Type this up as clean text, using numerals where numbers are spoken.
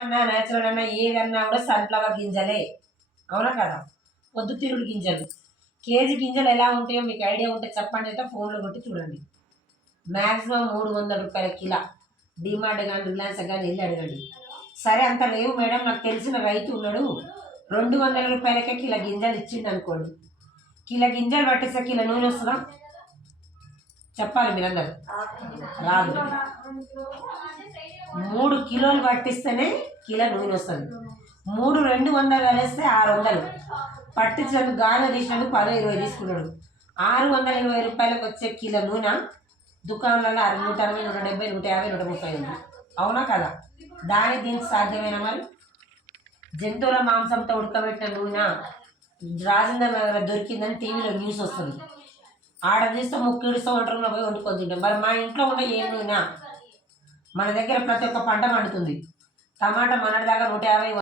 అన్నా నేచురల్ అన్నా ఏదన్నా కూడా సన్ఫ్లవర్ గింజలే, అవునా కదా. పొద్దుతిరుగుడు గింజలు కేజీ గింజలు ఎలా ఉంటాయో మీకు ఐడియా ఉంటే చెప్పండి, అయితే ఫోన్లో కొట్టి చూడండి. మ్యాక్సిమం 300 రూపాయల కిలో. డిమార్ట్ కానీ రిలయన్స్ కానీ వెళ్ళి అడగండి. సరే అంత లేవు మేడం, నాకు తెలిసిన రైతు ఉన్నాడు 200 రూపాయలకే కిలో గింజలు ఇచ్చింది అనుకోండి. కిలో గింజలు పట్టేస్తే కిలో నూనె వస్తుందా? చెప్పాలి మీరందరూ. రాదు. 3 కిలోలు పట్టిస్తేనే కిలో నూనె వస్తుంది. 200 కలిస్తే 600. పట్టించినందుకు గాలి తీసినందుకు 10-20 తీసుకున్నాడు. 620 రూపాయలకు వచ్చే కిలో నూనె దుకాణాలలో 160, 170, 150, 130 ఉంది, అవునా కదా. దీనికి సాధ్యమైన మరి జంతువుల మాంసంతో ఉడకబెట్టిన నూనె రాజేంద్ర నగర్ దొరికిందని టీవీలో న్యూస్ వస్తుంది. ఆడ తీస్తే ముక్కిడిస్తూ వంటరంలో పోయి వండుకొని తింటాం. మరి మా ఇంట్లో ఉండే ఏం నూనె? మన దగ్గర ప్రతి ఒక్క పంట పండుతుంది. టమాటా మొన్నటిదాకా 150